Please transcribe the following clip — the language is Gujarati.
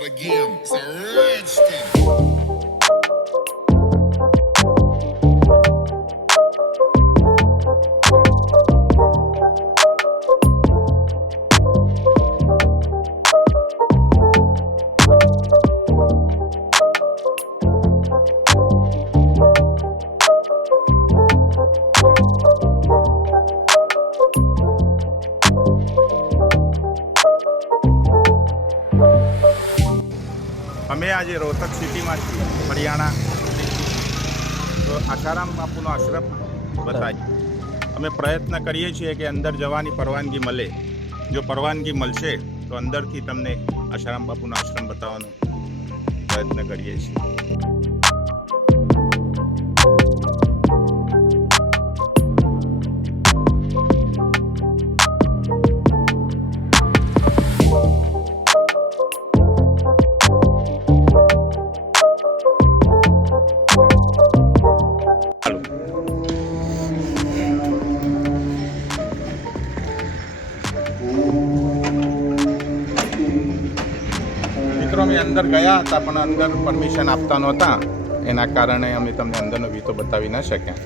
start again. It's a rich thing. અમે આજે રોહતક સિટીમાંથી હરિયાણા તો આશારામ બાપુનો આશ્રમ બતાવી અમે પ્રયત્ન કરીએ છીએ કે અંદર જવાની પરવાનગી મળે. જો પરવાનગી મળશે તો અંદરથી તમને આશારામ બાપુનો આશ્રમ બતાવવાનો પ્રયત્ન કરીએ છીએ. મિત્રો અમે અંદર ગયા હતા પણ અંદર પરમિશન આપતા નહોતા, એના કારણે અમે તમને અંદરનો વ્યૂ તો બતાવી ન શક્યા.